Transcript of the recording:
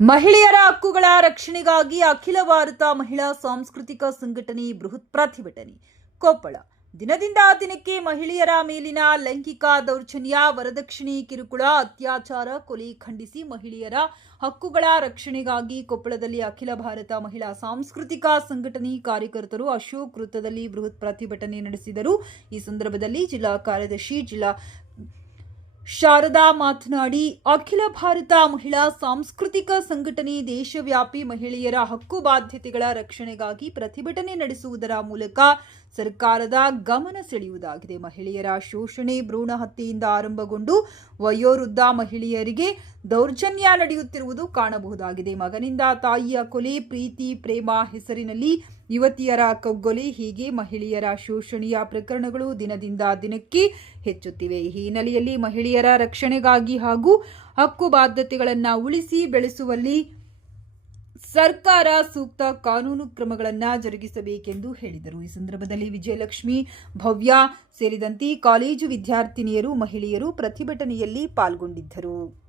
ಮಹಿಳೆಯರ ಹಕ್ಕುಗಳ ರಕ್ಷಣೆಗಾಗಿ ಅಖಿಲ ಭಾರತ ಮಹಿಳಾ ಸಾಂಸ್ಕೃತಿಕ ಸಂಘಟನೆ ಬೃಹತ್ ಪ್ರತಿಭಟನೆ. ಕೊಪ್ಪಳ. ದಿನದಿಂದ ದಿನಕ್ಕೆ ಮಹಿಳೆಯರ ಮೇಲಿನ ಲೈಂಗಿಕ ದೌರ್ಜನ್ಯ, ವರದಕ್ಷಿಣೆ, ಕಿರುಕುಳ, ಅತ್ಯಾಚಾರ ಕೊಲೆ ಖಂಡಿಸಿ ಮಹಿಳೆಯರ ಹಕ್ಕುಗಳ ರಕ್ಷಣೆಗಾಗಿ ಕೊಪ್ಪಳದಲ್ಲಿ ಅಖಿಲ ಭಾರತ ಮಹಿಳಾ ಸಾಂಸ್ಕೃತಿಕ ಸಂಘಟನೆ ಕಾರ್ಯಕರ್ತರು ಅಶೋಕ್ ವೃತ್ತದಲ್ಲಿ ಬೃಹತ್ ಪ್ರತಿಭಟನೆ ನಡೆಸಿದರು. ಈ ಸಂದರ್ಭದಲ್ಲಿ ಜಿಲ್ಲಾ ಕಾರ್ಯದರ್ಶಿ, ಜಿಲ್ಲಾ ಶಾರದಾ ಮಾತನಾಡಿ, ಅಖಿಲ ಭಾರತ ಮಹಿಳಾ ಸಾಂಸ್ಕೃತಿಕ ಸಂಘಟನೆ ದೇಶವ್ಯಾಪಿ ಮಹಿಳೆಯರ ಹಕ್ಕು ಬಾಧ್ಯತೆಗಳ ರಕ್ಷಣೆಗಾಗಿ ಪ್ರತಿಭಟನೆ ನಡೆಸುವುದರ ಮೂಲಕ ಸರ್ಕಾರದ ಗಮನ ಸೆಳೆಯುವುದಾಗಿದೆ. ಮಹಿಳೆಯರ ಶೋಷಣೆ ಭ್ರೂಣ ಹತ್ಯೆಯಿಂದ ಆರಂಭಗೊಂಡು ವಯೋವೃದ್ಧ ಮಹಿಳೆಯರಿಗೆ ದೌರ್ಜನ್ಯ ನಡೆಯುತ್ತಿರುವುದು ಕಾಣಬಹುದಾಗಿದೆ. ಮಗನಿಂದ ತಾಯಿಯ ಕೊಲೆ, ಪ್ರೀತಿ, ಪ್ರೇಮ ಹೆಸರಿನಲ್ಲಿ ಯುವತಿಯರ ಕಗ್ಗೊಲೆ ಹೀಗೆ ಮಹಿಳೆಯರ ಶೋಷಣೆಯ ಪ್ರಕರಣಗಳು ದಿನದಿಂದ ದಿನಕ್ಕೆ ಹೆಚ್ಚುತ್ತಿವೆ. ಈ ಹಿನ್ನೆಲೆಯಲ್ಲಿ ಮಹಿಳೆಯರ ರಕ್ಷಣೆಗಾಗಿ ಹಾಗೂ ಹಕ್ಕು ಬಾಧ್ಯತೆಗಳನ್ನು ಉಳಿಸಿ ಬೆಳೆಸುವಲ್ಲಿ ಸರ್ಕಾರ ಸೂಕ್ತ ಕಾನೂನು ಕ್ರಮಗಳನ್ನು ಜರುಗಿಸಬೇಕೆಂದು ಹೇಳಿದರು. ಈ ಸಂದರ್ಭದಲ್ಲಿ ವಿಜಯಲಕ್ಷ್ಮಿ ಭವ್ಯ ಸೇರಿದಂತೆ ಕಾಲೇಜು ವಿದ್ಯಾರ್ಥಿನಿಯರು ಮಹಿಳೆಯರು ಪ್ರತಿಭಟನೆಯಲ್ಲಿ ಪಾಲ್ಗೊಂಡಿದ್ದರು.